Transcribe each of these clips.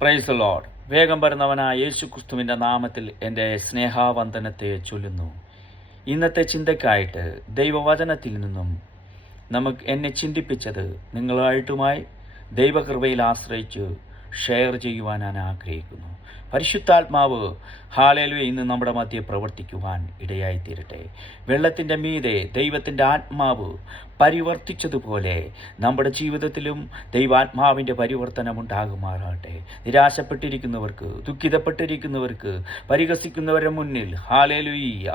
Praise the Lord. വേഗം വരുന്നവനായ യേശു ക്രിസ്തുവിൻ്റെ നാമത്തിൽ എൻ്റെ സ്നേഹാവന്ദനത്തെ ചൊല്ലുന്നു. ഇന്നത്തെ ചിന്തയ്ക്കായിട്ട് ദൈവവചനത്തിൽ നിന്നും എന്നെ ചിന്തിപ്പിച്ചത് നിങ്ങളായിട്ടുമായി ദൈവകൃപയിൽ ആശ്രയിച്ച് ഷെയർ ചെയ്യുവാൻ ഞാൻ ആഗ്രഹിക്കുന്നു. പരിശുദ്ധാത്മാവ് ഹല്ലേലൂയ ഇന്ന് നമ്മുടെ മധ്യേ പ്രവർത്തിക്കുവാൻ ഇടയായിത്തീരട്ടെ. വെള്ളത്തിൻ്റെ മീതെ ദൈവത്തിൻ്റെ ആത്മാവ് പരിവർത്തിച്ചതുപോലെ നമ്മുടെ ജീവിതത്തിലും ദൈവാത്മാവിൻ്റെ പരിവർത്തനം ഉണ്ടാകുമാറാകട്ടെ. നിരാശപ്പെട്ടിരിക്കുന്നവർക്ക്, ദുഃഖിതപ്പെട്ടിരിക്കുന്നവർക്ക്, പരിഹസിക്കുന്നവരുടെ മുന്നിൽ ഹല്ലേലൂയ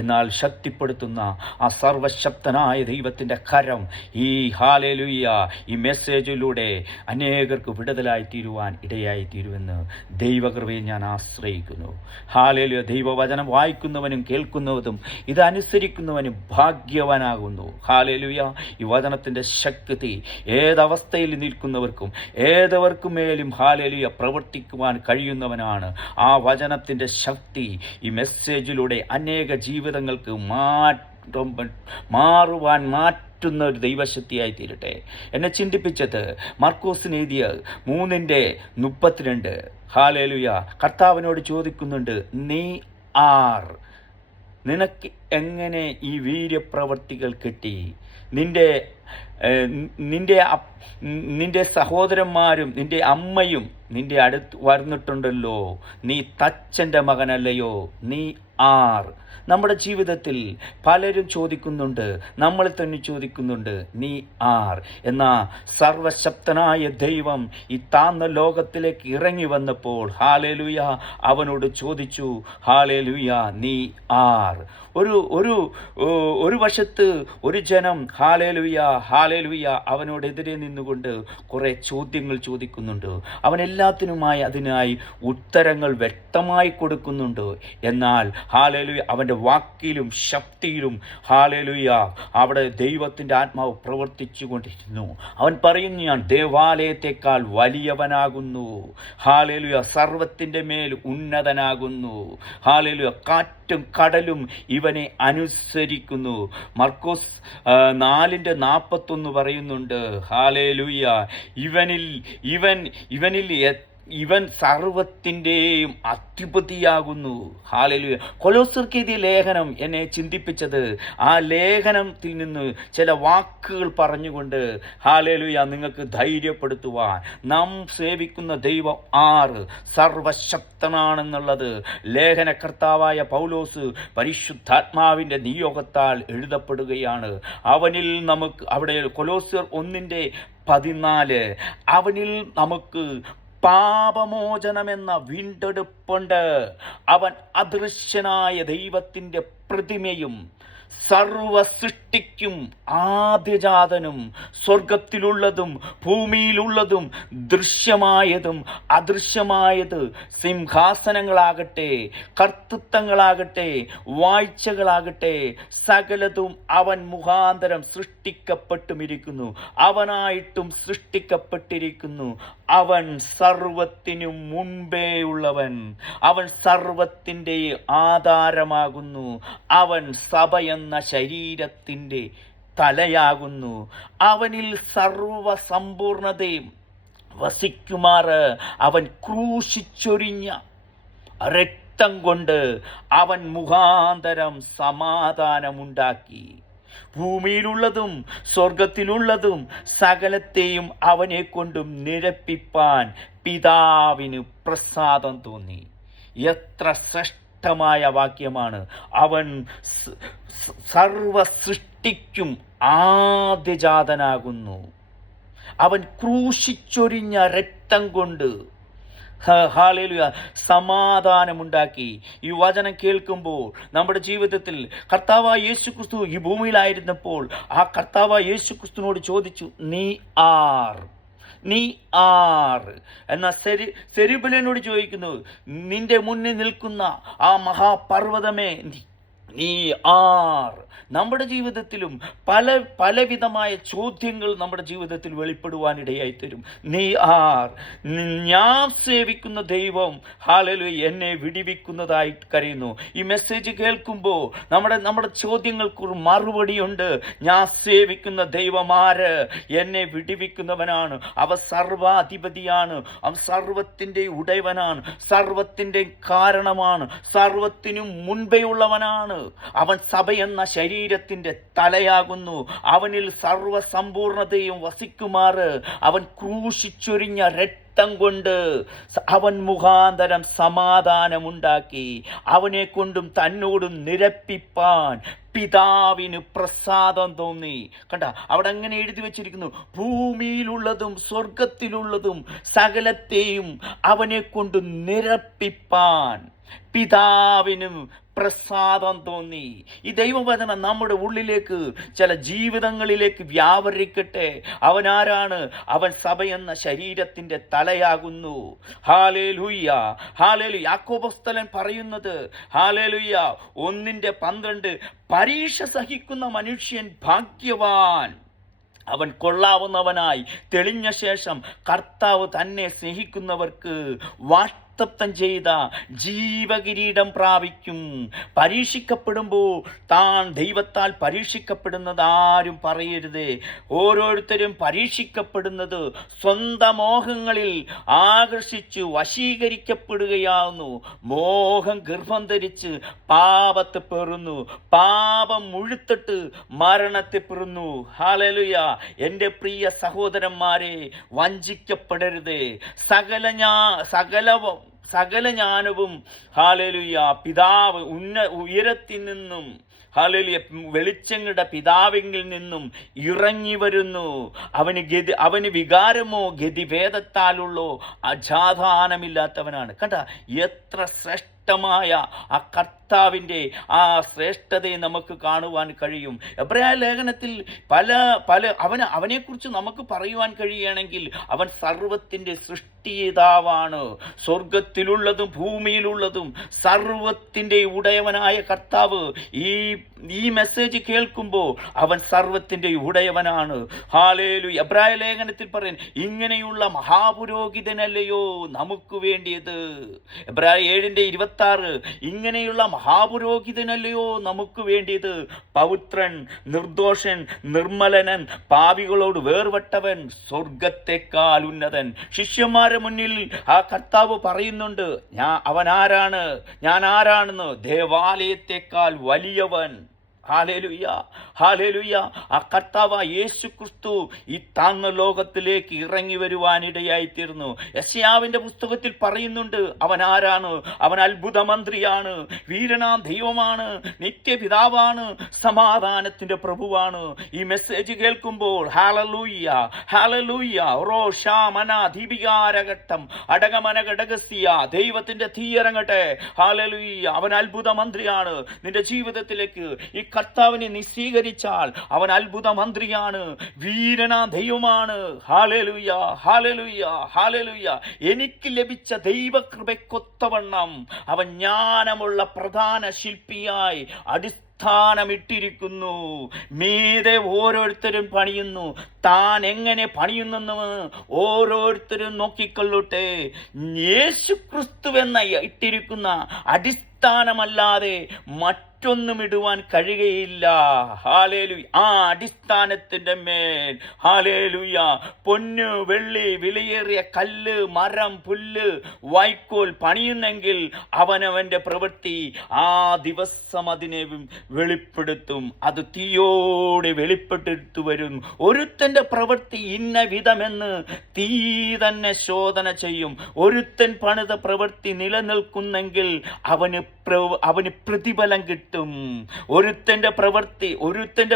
എന്നാൽ ശക്തിപ്പെടുത്തുന്ന ആ സർവശക്തനായ ദൈവത്തിൻ്റെ കരം ഈ ഹല്ലേലൂയ ഈ മെസ്സേജിലൂടെ അനേകർക്ക് വിടുതലായി തീരുവാൻ ഇടയായി തീരുമെന്ന് ദൈവകൃപയിൽ ഞാൻ ആശ്രയിക്കുന്നു. ഹല്ലേലൂയ. ദൈവവചനം വായിക്കുന്നവനും കേൾക്കുന്നവരും ഇതനുസരിക്കുന്നവനും ഭാഗ്യവാനാകുന്നു. ഹല്ലേലൂയ. ഈ വചനത്തിൻ്റെ ശക്തി ഏതവസ്ഥയിൽ നിൽക്കുന്നവർക്കും ഏതവർക്കും മേലും ഹല്ലേലൂയ പ്രവർത്തിക്കുവാൻ കഴിയുന്നവനാണ്. ആ വചനത്തിൻ്റെ ശക്തി ഈ മെസ്സേജിലൂടെ അനേക ജീവിതങ്ങൾക്ക് മാറ്റുന്ന ഒരു ദൈവശക്തിയായി തീരട്ടെ. എന്നെ ചിന്തിപ്പിച്ചത് മർക്കോസിന് എഴുതിയ 3:32. ഹല്ലേലൂയ. കർത്താവിനോട് ചോദിക്കുന്നുണ്ട്, നീ ആർ? നിനക്ക് എങ്ങനെ ഈ വീര്യപ്രവർത്തികൾ കിട്ടി? നിന്റെ സഹോദരന്മാരും നിന്റെ അമ്മയും നിന്റെ അടുത്ത് വരുന്നിട്ടുണ്ടല്ലോ. നീ തച്ചൻ്റെ മകനല്ലയോ? നീ ആർ? നമ്മുടെ ജീവിതത്തിൽ പലരും ചോദിക്കുന്നുണ്ട്, നമ്മൾ തന്നെ ചോദിക്കുന്നുണ്ട്, നീ ആർ? എന്നാൽ സർവശക്തനായ ദൈവം ഈ താന്ന ലോകത്തിലേക്ക് ഇറങ്ങി വന്നപ്പോൾ ഹല്ലേലൂയ അവനോട് ചോദിച്ചു, ഹല്ലേലൂയ നീ ആർ? ഒരു വശത്ത് ഒരു ജനം ഹല്ലേലൂയ അവനോടെതിരെ നിന്നുകൊണ്ട് കുറേ ചോദ്യങ്ങൾ ചോദിക്കുന്നുണ്ട്. അവൻ എല്ലാത്തിനുമായി അതിനായി ഉത്തരങ്ങൾ വ്യക്തമായി കൊടുക്കുന്നുണ്ട്. എന്നാൽ ഹല്ലേലൂയ അവൻ്റെ വാക്കിലും ശക്തിയിലും ഹല്ലേലൂയ അവിടെ ദൈവത്തിൻ്റെ ആത്മാവ് പ്രവർത്തിച്ചു കൊണ്ടിരുന്നു. അവൻ പറയുന്നു, ഞാൻ ദേവാലയത്തെക്കാൾ വലിയവനാകുന്നു. ഹല്ലേലൂയ സർവത്തിൻ്റെ മേൽ ഉന്നതനാകുന്നു. ഹല്ലേലൂയ കാറ്റും കടലും ഇവനെ അനുസരിക്കുന്നു. മർക്കോസ് 4:41 പറയുന്നുണ്ട്, ഹല്ലേലൂയ ഇവൻ സർവത്തിൻ്റെയും അധിപതിയാകുന്നു. ഹല്ലേലൂയ. കൊലോസ്യർക്ക് എഴുതിയ ലേഖനം എന്നെ ചിന്തിപ്പിച്ചത്, ആ ലേഖനത്തിൽ നിന്ന് ചില വാക്കുകൾ പറഞ്ഞുകൊണ്ട് ഹല്ലേലൂയ നിങ്ങൾക്ക് ധൈര്യപ്പെടുത്തുവാൻ, നാം സേവിക്കുന്ന ദൈവം ആറ് സർവശക്തനാണെന്നുള്ളത് ലേഖനകർത്താവായ പൗലോസ് പരിശുദ്ധാത്മാവിൻ്റെ നിയോഗത്താൽ എഴുതപ്പെടുകയാണ്. അവനിൽ നമുക്ക് അവിടെ കൊലോസ്യർ 1:14 അവനിൽ നമുക്ക് പാപമോചനമെന്ന വീണ്ടെടുപ്പുണ്ട്. അവൻ അദൃശ്യനായ ദൈവത്തിൻ്റെ പ്രതിമയും സർവ സൃഷ്ടിക്കും ആദ്യജാതനും, സ്വർഗത്തിലുള്ളതും ഭൂമിയിലുള്ളതും ദൃശ്യമായതും അദൃശ്യമായത്, സിംഹാസനങ്ങളാകട്ടെ, കർത്തൃത്വങ്ങളാകട്ടെ, വാഴ്ചകളാകട്ടെ, സകലതും അവൻ മുഖാന്തരം സൃഷ്ടിക്കപ്പെട്ടുമിരിക്കുന്നു, അവനായിട്ടും സൃഷ്ടിക്കപ്പെട്ടിരിക്കുന്നു. അവൻ സർവത്തിനും മുൻപേ ഉള്ളവൻ, അവൻ സർവത്തിൻ്റെ ആധാരമാകുന്നു. അവൻ സഭ എന്ന ശരീരത്തിൻ്റെ തലയാകുന്നു. അവനിൽ സർവസമ്പൂർണതയും വസിക്കുമാറ് അവൻ ക്രൂശിച്ചൊരിഞ്ഞ രക്തം കൊണ്ട് അവൻ മുഖാന്തരം സമാധാനമുണ്ടാക്കി. ഭൂമിയിലുള്ളതും സ്വർഗത്തിലുള്ളതും സകലത്തെയും അവനെ കൊണ്ടും നിരപ്പിപ്പാൻ പിതാവിന് പ്രസാദം തോന്നി. എത്ര ശ്രേഷ്ഠമായ വാക്യമാണ്! അവൻ സർവ സൃഷ്ടിക്കും ആദ്യജാതനാകുന്നു. അവൻ ക്രൂശിച്ചൊരിഞ്ഞ രക്തം കൊണ്ട് ഹല്ലേലൂയ സമാധാനമുണ്ടാക്കി. ഈ വചനം കേൾക്കുമ്പോൾ നമ്മുടെ ജീവിതത്തിൽ കർത്താവായ യേശുക്രിസ്തു ഈ ഭൂമിയിലായിരുന്നപ്പോൾ ആ കർത്താവായ യേശുക്രിസ്തുവിനോട് ചോദിച്ചു, നീ ആർ? നീ ആർ? എന്നാൽ സെരുബലേനോട് ചോദിക്കുന്നു, നിന്റെ മുന്നിൽ നിൽക്കുന്ന ആ മഹാപർവ്വതമേ നീ ആർ. നമ്മുടെ ജീവിതത്തിലും പലവിധമായ ചോദ്യങ്ങൾ നമ്മുടെ ജീവിതത്തിൽ വെളിപ്പെടുവാനിടയായി തരും. നീ ആർ. ഞാൻ സേവിക്കുന്ന ദൈവം ഹല്ലേലൂയ എന്നെ വിടിവിക്കുന്നതായിട്ട് കരയുന്നു. ഈ മെസ്സേജ് കേൾക്കുമ്പോൾ നമ്മുടെ ചോദ്യങ്ങൾക്കൊരു മറുപടിയുണ്ട്. ഞാൻ സേവിക്കുന്ന ദൈവം ആര്? എന്നെ വിടിവിക്കുന്നവനാണ്. അവ സർവാധിപതിയാണ്. അവൻ സർവത്തിൻ്റെ ഉടയവനാണ്, സർവത്തിൻ്റെ കാരണമാണ്, സർവത്തിനും മുൻപേ ഉള്ളവനാണ്. അവൻ സഭ എന്ന ശരീരത്തിൻ്റെ തലയാകുന്നു. അവനിൽ സർവസമ്പൂർണതയും വസിക്കുമാറ് അവൻ ക്രൂശിച്ചൊരിഞ്ഞ രക്തം കൊണ്ട് അവൻ മുഖാന്തരം സമാധാനമുണ്ടാക്കി അവനെ കൊണ്ടും തന്നോടും നിരപ്പിപ്പാൻ പിതാവിന് പ്രസാദം തോന്നി. കണ്ട, അവിടെ അങ്ങനെ എഴുതി വെച്ചിരിക്കുന്നു, ഭൂമിയിലുള്ളതും സ്വർഗത്തിലുള്ളതും സകലത്തെയും അവനെ കൊണ്ട് നിരപ്പിപ്പാൻ പിതാവിനും പ്രസാദം തോന്നി. ഈ ദൈവവചനം നമ്മുടെ ഉള്ളിലേക്ക്, ചില ജീവിതങ്ങളിലേക്ക് വ്യാപരിക്കട്ടെ. അവനാരാണ്? അവൻ സഭ എന്ന ശരീരത്തിന്റെ തലയാകുന്നു. Hallelujah, hallelujah. യാക്കോബസ്തലൻ പറയുന്നത് ഹല്ലേലൂയ 1:12, പരീക്ഷ സഹിക്കുന്ന മനുഷ്യൻ ഭാഗ്യവാൻ, അവൻ കൊള്ളാവുന്നവനായി തെളിഞ്ഞ ശേഷം കർത്താവ് തന്നെ സ്നേഹിക്കുന്നവർക്ക് വാഗ്ദത്തം ചെയ്ത ജീവകിരീടം പ്രാപിക്കും. പരീക്ഷിക്കപ്പെടുമ്പോൾ താൻ ദൈവത്താൽ പരീക്ഷിക്കപ്പെടുന്നത് ആരും പറയരുത്. ഓരോരുത്തരും പരീക്ഷിക്കപ്പെടുന്നത് സ്വന്തം മോഹങ്ങളിൽ ആകർഷിച്ച് വശീകരിക്കപ്പെടുകയാവുന്നു. മോഹം ഗർഭം ധരിച്ച് പാപത്തെ പെറുന്നു, പാപം മുഴുത്തിട്ട് മരണത്തെ പെറുന്നു. ഹല്ലേലൂയ. എൻ്റെ പ്രിയ സഹോദരന്മാരെ, വഞ്ചിക്കപ്പെടരുത്. സകല ജ്ഞാനവും ഹല്ലേലൂയ പിതാവ് ഉയരത്തിൽ നിന്നും ഹല്ലേലൂയ വെളിച്ചങ്ങളുടെ പിതാവിങ്കിൽ നിന്നും ഇറങ്ങി വരുന്നു. അവന് വികാരമോ ഗതിഭേദത്താലുള്ളോ അജാധാനമില്ലാത്തവനാണ്. കണ്ട, എത്ര ശ്രേഷ്ഠമായ ആ കർത്താവിൻ്റെ ആ ശ്രേഷ്ഠതയെ നമുക്ക് കാണുവാൻ കഴിയും. എബ്രായ ലേഖനത്തിൽ അവനെക്കുറിച്ച് നമുക്ക് പറയുവാൻ കഴിയുകയാണെങ്കിൽ അവൻ സർവത്തിൻ്റെ സൃഷ്ടിതാവാണ്. സ്വർഗത്തിലുള്ളതും ഭൂമിയിലുള്ളതും സർവത്തിൻ്റെ ഉടയവനായ കർത്താവ്. ഈ മെസ്സേജ് കേൾക്കുമ്പോൾ അവൻ സർവത്തിൻ്റെ ഉടയവനാണ്. ഹല്ലേലൂയ. എബ്രായ ലേഖനത്തിൽ പറയും, ഇങ്ങനെയുള്ള മഹാപുരോഹിതനല്ലയോ നമുക്ക് വേണ്ടിയത്. എബ്രായ 7:26, ഇങ്ങനെയുള്ള മഹാപുരോഹിതനല്ലയോ നമുക്ക് വേണ്ടിയത്. പവിത്രൻ, നിർദോഷൻ, നിർമ്മലനൻ, പാപികളോട് വേർപെട്ടവൻ, സ്വർഗത്തെക്കാൾ ഉന്നതൻ. ശിഷ്യന്മാരെ മുന്നിൽ ആ കർത്താവ് പറയുന്നുണ്ട്, അവൻ ആരാണ്? ഞാൻ ആരാണെന്ന്. ദേവാലയത്തെക്കാൾ വലിയവൻ. Hallelujah, hallelujah. ആ കർത്താവ് യേശു ക്രിസ്തു ഈ താങ്ങ ലോകത്തിലേക്ക് ഇറങ്ങി വരുവാനിടയായിത്തീർന്നു. യെശയ്യാവിന്റെ പുസ്തകത്തിൽ പറയുന്നുണ്ട്, അവൻ ആരാണ്? അവൻ അത്ഭുത മന്ത്രിയാണ്, വീരനാം ദൈവമാണ്, നിത്യപിതാവാണ്, സമാധാനത്തിന്റെ പ്രഭുവാണ്. ഈ മെസ്സേജ് കേൾക്കുമ്പോൾ ഹല്ലേലൂയ, ഹല്ലേലൂയ. റോഷാമന ദീപികാരഘട്ടം അടകമന ഘടകസ്യ, ദൈവത്തിന്റെ തീയിറങ്ങട്ടെ. ഹല്ലേലൂയ. അവൻ അത്ഭുത മന്ത്രിയാണ്. നിന്റെ ജീവിതത്തിലേക്ക് ഈ കർത്താവിനെ നീ സ്വീകരിച്ചാൽ അവൻ അത്ഭുത മന്ത്രിയാണ്, വീരനാ ദൈവമാണ്. ഹല്ലേലൂയ, ഹല്ലേലൂയ, ഹല്ലേലൂയ. എനിക്ക് ലഭിച്ച ദൈവകൃപയ്ക്കൊത്തവണ്ണം അവൻ ജ്ഞാനമുള്ള പ്രധാന ശില്പിയായി സ്ഥാനമിട്ടിരിക്കുന്നു. മീതെ ഓരോരുത്തരും പണിയുന്നു. താൻ എങ്ങനെ പണിയുന്നെന്ന് ഓരോരുത്തരും നോക്കിക്കൊള്ളട്ടെ. യേശു ക്രിസ്തുവെന്ന ഇട്ടിരിക്കുന്ന അടിസ്ഥാനമല്ലാതെ മറ്റൊന്നും ഇടുവാൻ കഴിയുകയില്ല. ഹല്ലേലൂയ. ആ അടിസ്ഥാനത്തിന്റെ മേൽ ഹല്ലേലൂയ പൊന്ന്, വെള്ളി, വിലയേറിയ കല്ല്, മരം, പുല്ല്, വൈക്കോൽ പണിയുന്നെങ്കിൽ അവനവന്റെ പ്രവൃത്തി ആ ദിവസം അതിനെ വെളിപ്പെടുത്തും. അത് തീയോടെ വെളിപ്പെട്ടെടുത്തു വരും. ഒരുത്തന്റെ പ്രവൃത്തി ഇന്ന വിധമെന്ന് തീ തന്നെ ശോധന ചെയ്യും. ഒരുത്തൻ പണിത പ്രവൃത്തി നിലനിൽക്കുന്നെങ്കിൽ അവന് പ്രതിഫലം കിട്ടും. ഒരുത്തന്റെ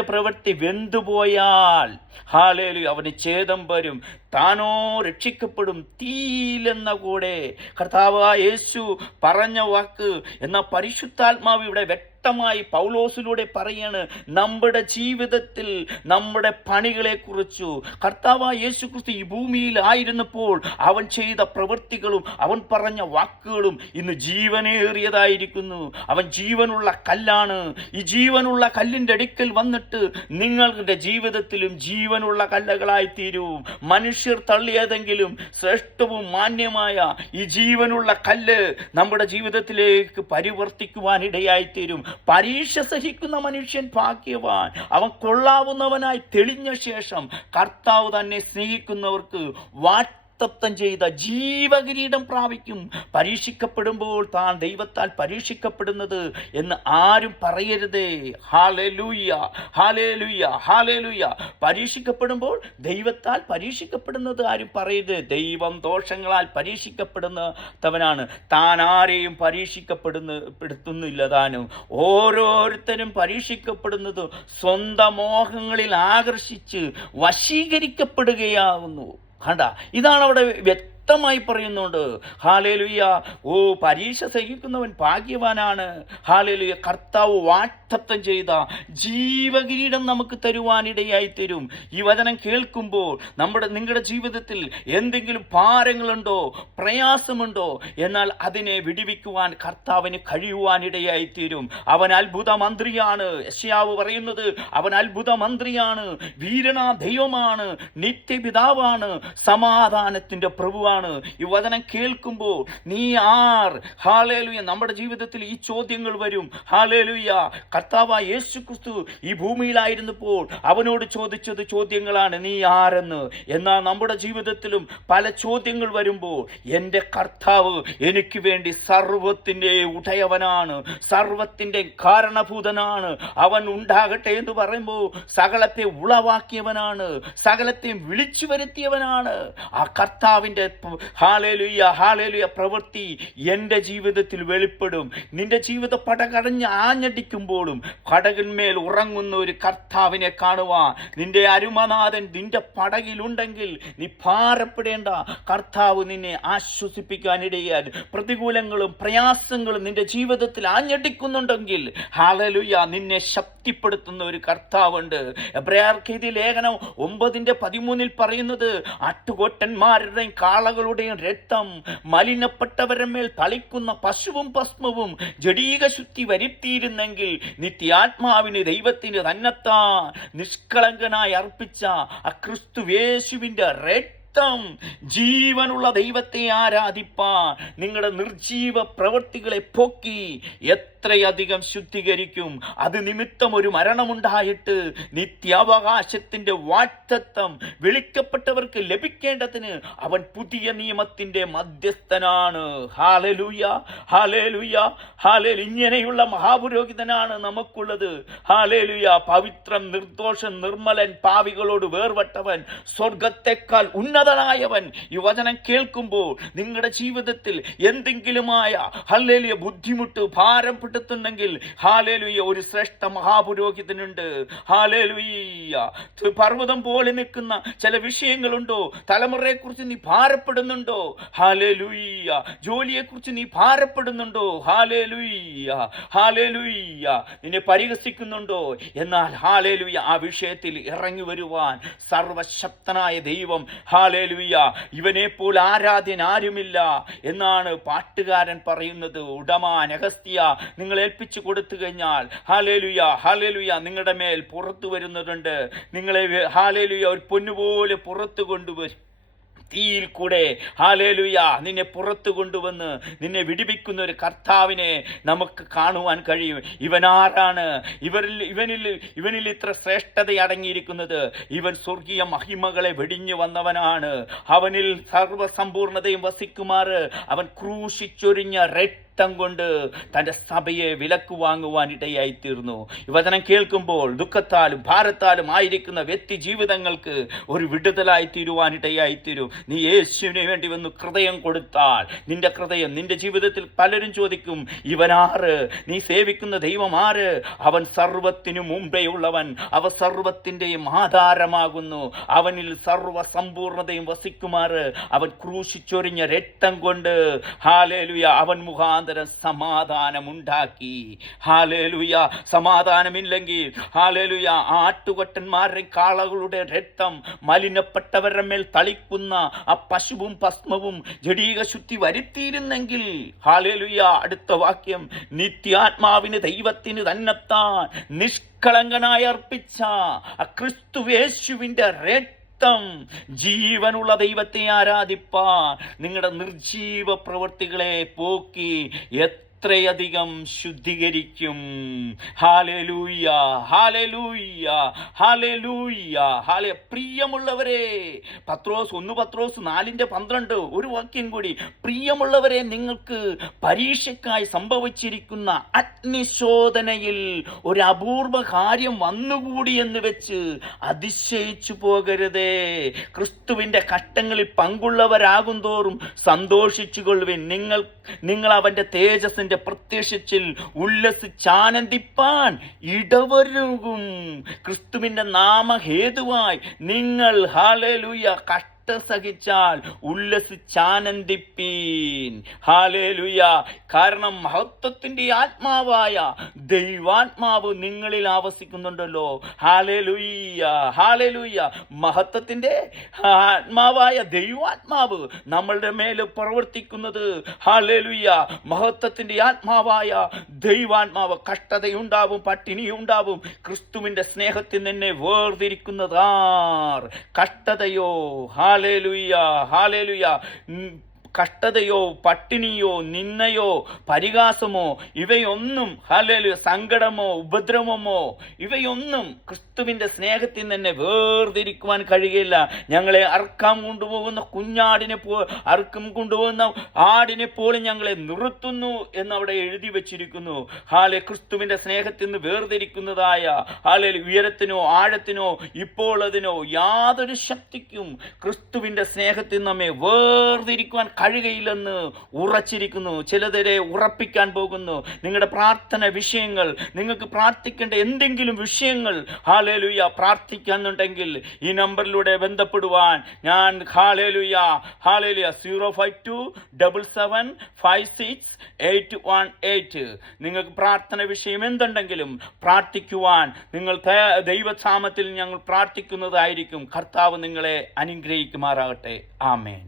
പ്രവൃത്തി വെന്തുപോയാൽ ഹാലേലൂയ, അവന് ഛേദം വരും, താനോ രക്ഷിക്കപ്പെടും തീയിലെന്ന കൂടെ. കർത്താവായ യേശു പറഞ്ഞ വാക്ക് എന്ന പരിശുദ്ധാത്മാവ് ഇവിടെ വ്യക്തമായി പൗലോസിലൂടെ പറയാണ്. നമ്മുടെ ജീവിതത്തിൽ നമ്മുടെ പണികളെക്കുറിച്ചു കർത്താവായ യേശു ക്രിസ്തു ഈ ഭൂമിയിൽ ആയിരുന്നപ്പോൾ അവൻ ചെയ്ത പ്രവൃത്തികളും അവൻ പറഞ്ഞ വാക്കുകളും ഇന്ന് ജീവനേറിയതായിരിക്കുന്നു. അവൻ ജീവനുള്ള കല്ലാണ്. ഈ ജീവനുള്ള കല്ലിൻ്റെ അടുക്കൽ വന്നിട്ട് നിങ്ങളുടെ ജീവിതത്തിലും ജീവനുള്ള കല്ലുകളായി തീരും. മനുഷ്യർ തള്ളിയതെങ്കിലും ശ്രേഷ്ഠവും മാന്യമായ ഈ ജീവനുള്ള കല്ല് നമ്മുടെ ജീവിതത്തിലേക്ക് പരിവർത്തിക്കുവാനിടയായിത്തീരും. പരീക്ഷ സഹിക്കുന്ന മനുഷ്യൻ ഭാഗ്യവാൻ. അവൻ കൊള്ളാവുന്നവനായി തെളിഞ്ഞ ശേഷം കർത്താവ് തന്നെ സ്നേഹിക്കുന്നവർക്ക് വാഗ്ദത്തം ചെയ്ത ജീവകിരീടം പ്രാപിക്കും. പരീക്ഷിക്കപ്പെടുമ്പോൾ താൻ ദൈവത്താൽ പരീക്ഷിക്കപ്പെടുന്നത് എന്ന് ആരും പറയരുതേ. ഹല്ലേലൂയ, ഹല്ലേലൂയ, ഹല്ലേലൂയ. പരീക്ഷിക്കപ്പെടുമ്പോൾ ദൈവത്താൽ പരീക്ഷിക്കപ്പെടുന്നത് ആരും പറയരുത്. ദൈവം ദോഷങ്ങളാൽ പരീക്ഷിക്കപ്പെടുന്നവനാണ്. താൻ ആരെയും പരീക്ഷിക്കപ്പെടുന്നില്ല. താനും ഓരോരുത്തരും പരീക്ഷിക്കപ്പെടുന്നത് സ്വന്തം മോഹങ്ങളിൽ ആകർഷിച്ച് വശീകരിക്കപ്പെടുകയാകുന്നു. കണ്ട, ഇതാണ് അവിടെ വ്യക്തമായി പറയുന്നുണ്ട്. ഹാലേലുയ. ഓ, പരീക്ഷ സഹിക്കുന്നവൻ ഭാഗ്യവാനാണ്. ഹാലേലുയ. കർത്താവ് വാഗ്ദത്തം ചെയ്ത ജീവകിരീടം നമുക്ക് തരുവാനിടയായി തരും. ഈ വചനം കേൾക്കുമ്പോൾ നിങ്ങളുടെ ജീവിതത്തിൽ എന്തെങ്കിലും ഭാരങ്ങളുണ്ടോ, പ്രയാസമുണ്ടോ, എന്നാൽ അതിനെ വിടുവിക്കുവാൻ കർത്താവിന് കഴിയുവാനിടയായി തീരും. അവൻ അത്ഭുത മന്ത്രിയാണ്. യെശയ്യാവ് പറയുന്നത് അവൻ അത്ഭുത മന്ത്രിയാണ്, വീരനാ ദൈവമാണ്, നിത്യപിതാവാണ്, സമാധാനത്തിന്റെ പ്രഭുവാണ്. ഈ വചനം കേൾക്കുമ്പോൾ നീ ആർ? ഹാലേലുയ. നമ്മുടെ ജീവിതത്തിൽ ഈ ചോദ്യങ്ങൾ വരും. ഹാലേലുയ. കർത്താവായ യേശു ക്രിസ്തു ഈ ഭൂമിയിലായിരുന്നപ്പോൾ അവനോട് ചോദിച്ചത് ചോദ്യങ്ങളാണ്, നീ ആരെന്ന്. എന്നാൽ നമ്മുടെ ജീവിതത്തിലും പല ചോദ്യങ്ങൾ വരുമ്പോൾ എൻ്റെ കർത്താവ് എനിക്ക് വേണ്ടി സർവത്തിൻ്റെ ഉടയവനാണ്, സർവത്തിൻ്റെ കാരണഭൂതനാണ്. അവൻ ഉണ്ടാകട്ടെ എന്ന് പറയുമ്പോൾ സകലത്തെ ഉളവാക്കിയവനാണ്, സകലത്തെ വിളിച്ചു വരുത്തിയവനാണ്. ആ കർത്താവിൻ്റെ ഹാലേലുയ, ഹാലേലുയ പ്രവൃത്തി എൻ്റെ ജീവിതത്തിൽ വെളിപ്പെടും. നിന്റെ ജീവിത പടകടഞ്ഞ് ആഞ്ഞടിക്കുമ്പോഴും കടകിന്മേൽ ഉറങ്ങുന്ന ഒരു കർത്താവിനെ കാണുവാൻ നിന്റെ അരുമനാഥൻ നിന്റെ പടകിലുണ്ടെങ്കിൽ നീ ഭാരപ്പെടേണ്ട. കർത്താവ് നിന്നെ ആശ്വസിപ്പിക്കാനിടയാൽ പ്രതികൂലങ്ങളും പ്രയാസങ്ങളും നിന്റെ ജീവിതത്തിൽ ആഞ്ഞടിക്കുന്നുണ്ടെങ്കിൽ ഹാലേലുയ നിന്നെ ശക്തിപ്പെടുത്തുന്ന ഒരു കർത്താവുണ്ട്. എബ്രായർക്കെഴുതിയ ലേഖനം 9:13 പറയുന്നത്, ആട്ടുകൊറ്റന്മാരുടെയും കാളകളുടെയും രക്തം മലിനപ്പെട്ടവരുടെ മേൽ തളിക്കുന്ന പശുവും ഭസ്മവും ജഡീക ശുദ്ധി വരുത്തിയിരുന്നെങ്കിൽ നിത്യാത്മാവിന് ദൈവത്തിന് തന്നെത്താൻ നിഷ്കളങ്കനായി അർപ്പിച്ച ആ ക്രിസ്തുയേശുവിന്റെ ജീവനുള്ള ദൈവത്തെ ആരാധിപ്പാൻ നിങ്ങളുടെ നിർജീവ പ്രവൃത്തികളെ പോക്കി എത്രയധികം ശുദ്ധീകരിക്കും. അത് നിമിത്തം ഒരു മരണമുണ്ടായിട്ട് നിത്യാവകാശത്തിന്റെ വാഗ്ദത്തം വിളിക്കപ്പെട്ടവർക്ക് ലഭിക്കേണ്ടതിന് അവൻ പുതിയ നിയമത്തിന്റെ മധ്യസ്ഥനാണ്. Hallelujah, hallelujah, hallelujah. ഇങ്ങനെയുള്ള മഹാപുരോഹിതനാണ് നമുക്കുള്ളത്. ഹാലേലൂയ. പവിത്രം, നിർദോഷൻ, നിർമ്മലൻ, പാപികളോട് വേർപെട്ടവൻ, സ്വർഗത്തെക്കാൾ ഉന്നതനായവൻ. ഈ വചനം കേൾക്കുമ്പോൾ നിങ്ങളുടെ ജീവിതത്തിൽ എന്തെങ്കിലുമായ ഹല്ലേലൂയ ബുദ്ധിമുട്ട്, ഭാരം പെടുത്തുന്നെങ്കിൽ ഹാലേലൂയ ഒരു ശ്രേഷ്ഠ മഹാപുരോഹിതനുണ്ട്. ഹാലേലൂയ. പർവ്വതം പോലെ നിൽക്കുന്ന ചില വിഷയങ്ങളുണ്ടോ? തലമുറയെക്കുറിച്ച് നീ ഭാരപ്പെടുന്നുണ്ടോ? ഹാലേലൂയ. ജോലിയെക്കുറിച്ച് നീ ഭാരപ്പെടുന്നുണ്ടോ? Hallelujah, hallelujah. നിന്നെ പരിഹസിക്കുന്നുണ്ടോ? എന്നാൽ ഹാലേലൂയ ആ വിഷയത്തിൽ ഇറങ്ങി വരുവാൻ സർവശക്തനായ ദൈവം, ഹാലേലൂയ, ഇവനെപ്പോൾ ആരാധ്യൻ ആരുമില്ല എന്നാണ് പാട്ടുകാരൻ പറയുന്നത്. ഉടമാൻ അഗസ്ത്യ നിങ്ങൾ ഏൽപ്പിച്ചു കൊടുത്തു കഴിഞ്ഞാൽ ഹാലേലൂയ, ഹാലേലൂയ നിങ്ങളുടെ മേൽ പുറത്തു വരുന്നതുണ്ട്. നിങ്ങളെ ഹാലേലൂയ ഒരു പൊന്നുപോലെ പുറത്തു കൊണ്ടുവരും. തീയിൽ കൂടെ ഹാലേലൂയ നിന്നെ പുറത്തു കൊണ്ടുവന്ന് നിന്നെ വിടിവിക്കുന്ന ഒരു കർത്താവിനെ നമുക്ക് കാണുവാൻ കഴിയും. ഇവനാരാണ്? ഇവനിൽ ഇത്ര ശ്രേഷ്ഠത അടങ്ങിയിരിക്കുന്നത്. ഇവൻ സ്വർഗീയ മഹിമകളെ വെടിഞ്ഞു വന്നവനാണ്. അവനിൽ സർവസമ്പൂർണതയും വസിക്കുമാറ് അവൻ ക്രൂശിച്ചൊരിഞ്ഞ രക്തം കൊണ്ട് തൻ്റെ സഭയെ വിലക്ക് വാങ്ങുവാൻ ഇടയായിത്തീർന്നു. ഈ വചനം കേൾക്കുമ്പോൾ ദുഃഖത്താലും ഭാരത്താലും ആയിരിക്കുന്ന വ്യക്തി ജീവിതങ്ങൾക്ക് ഒരു വിടുതലായി തീരുവാൻ ഇടയായിത്തീരും. നീ യേശുവിന് വേണ്ടി വന്ന് ഹൃദയം കൊടുത്താൽ നിന്റെ ഹൃദയം, നിന്റെ ജീവിതത്തിൽ പലരും ചോദിക്കും, ഇവനാറ്? നീ സേവിക്കുന്ന ദൈവം ആര്? അവൻ സർവത്തിനു മുമ്പേ ഉള്ളവൻ, അവ സർവത്തിൻ്റെയും ആധാരമാകുന്നു, അവനിൽ സർവ സമ്പൂർണതയും വസിക്കുമാറ് അവൻ ക്രൂശിച്ചൊരിഞ്ഞ രക്തം കൊണ്ട് ഹല്ലേലൂയ അവൻ മുഖാന്തരം സമാധാനമുണ്ടാക്കി. ഹല്ലേലൂയ. സമാധാനമില്ലെങ്കിൽ ഹല്ലേലൂയ ആട്ടുകൊറ്റന്മാരുടെ കാളകളുടെ രക്തം മലിനപ്പെട്ടവരുടെ മേൽ തളിക്കുന്ന ആ പശുവും ഭസ്മവും ജഡീക ശുദ്ധി വരുത്തിയിരുന്നെങ്കിൽ, ഹല്ലേലൂയ അടുത്ത വാക്യം, നിത്യാത്മാവിന് ദൈവത്തിന് തന്നെത്താൻ നിഷ്കളങ്കനായി അർപ്പിച്ച ആ ക്രിസ്തുയേശുവിന്റെ രക്തം ജീവനുള്ള ദൈവത്തെ ആരാധിപ്പാൻ നിങ്ങളുടെ നിർജീവ പ്രവൃത്തികളെ പോക്കി എത്രയധികം ശുദ്ധീകരിക്കും. ഹല്ലേലൂയ, ഹല്ലേലൂയ, ഹല്ലേലൂയ, ഹല്ലേലൂയ. പ്രിയമുള്ളവരെ, 1 പത്രോസ് 4:12 ഒരു വാക്യം കൂടി. പ്രിയമുള്ളവരെ, നിങ്ങൾക്ക് പരീക്ഷയ്ക്കായി സംഭവിച്ചിരിക്കുന്ന അഗ്നിശോധനയിൽ ഒരു അപൂർവ കാര്യം വന്നുകൂടി എന്ന് വെച്ച് അതിശയിച്ചു പോകരുതേ. ക്രിസ്തുവിന്റെ കഷ്ടങ്ങളിൽ പങ്കുള്ളവരാകും തോറും സന്തോഷിച്ചുകൊള്ളുവിൻ. നിങ്ങൾ അവന്റെ തേജസ്സിന്റെ പ്രത്യക്ഷത്തിൽ ഉല്ലസിച്ചാനന്ദിപ്പാൻ ഇടവരുകും. ക്രിസ്തുവിന്റെ നാമഹേതുവായി നിങ്ങൾ ഹല്ലേലൂയ സഹിച്ചാൽ ഉല്ലസിച്ചാനന്ദിപ്പീൻ. ഹല്ലേലൂയ. കാരണം മഹത്വത്തിന്റെ ആത്മാവായ ദൈവാത്മാവ് നിങ്ങളിൽ ആവസിക്കുന്നുണ്ടല്ലോ. Hallelujah, hallelujah. മഹത്വത്തിന്റെ ആത്മാവായ ദൈവാത്മാവ് നമ്മളുടെ മേൽ പ്രവർത്തിക്കുന്നത്. ഹല്ലേലൂയ. മഹത്വത്തിന്റെ ആത്മാവായ ദൈവാത്മാവ്. കഷ്ടതയുണ്ടാവും, പട്ടിണിയുണ്ടാവും. ക്രിസ്തുവിന്റെ സ്നേഹത്തിൽ നിന്നെ വേർതിരിക്കുന്നതാർ? കഷ്ടതയോ, ഹല്ലേലൂയ, ഹല്ലേലൂയ, കഷ്ടതയോ പട്ടിണിയോ നിന്നയോ പരിഹാസമോ ഇവയൊന്നും, ഹല്ലേലൂയ, സങ്കടമോ ഉപദ്രവമോ ഇവയൊന്നും ക്രിസ്തുവിന്റെ സ്നേഹത്തിൽ തന്നെ വേർതിരിക്കുവാൻ കഴിയില്ല. ഞങ്ങളെ അറുക്കാൻ കൊണ്ടുപോകുന്ന കുഞ്ഞാടിനെ അറുക്കും കൊണ്ടുപോകുന്ന ആടിനെ പോലും ഞങ്ങളെ നിർത്തുന്നു എന്നവിടെ എഴുതി വച്ചിരിക്കുന്നു. ക്രിസ്തുവിന്റെ സ്നേഹത്തിൽ നിന്ന് വേർതിരിക്കുന്നതായ ഉയരത്തിനോ ആഴത്തിനോ ഇപ്പോൾ അതിനോ യാതൊരു ശക്തിക്കും ക്രിസ്തുവിന്റെ സ്നേഹത്തിൽ നമ്മെ വേർതിരിക്കുവാൻ കഴിയുകയില്ലെന്ന് ഉറച്ചിരിക്കുന്നു. ചിലരെ ഉറപ്പിക്കാൻ പോകുന്നു. നിങ്ങളുടെ പ്രാർത്ഥന വിഷയങ്ങൾ, നിങ്ങൾക്ക് പ്രാർത്ഥിക്കേണ്ട എന്തെങ്കിലും വിഷയങ്ങൾ ഹല്ലേലൂയ പ്രാർത്ഥിക്കുന്നുണ്ടെങ്കിൽ ഈ നമ്പറിലൂടെ ബന്ധപ്പെടുവാൻ ഞാൻ ഹല്ലേലൂയ 05277568118 നിങ്ങൾക്ക് പ്രാർത്ഥന വിഷയം എന്തുണ്ടെങ്കിലും പ്രാർത്ഥിക്കുവാൻ നിങ്ങൾ ദൈവനാമത്തിൽ ഞങ്ങൾ പ്രാർത്ഥിക്കുന്നതായിരിക്കും. കർത്താവ് നിങ്ങളെ അനുഗ്രഹിക്കുമാറാകട്ടെ. ആമേൻ.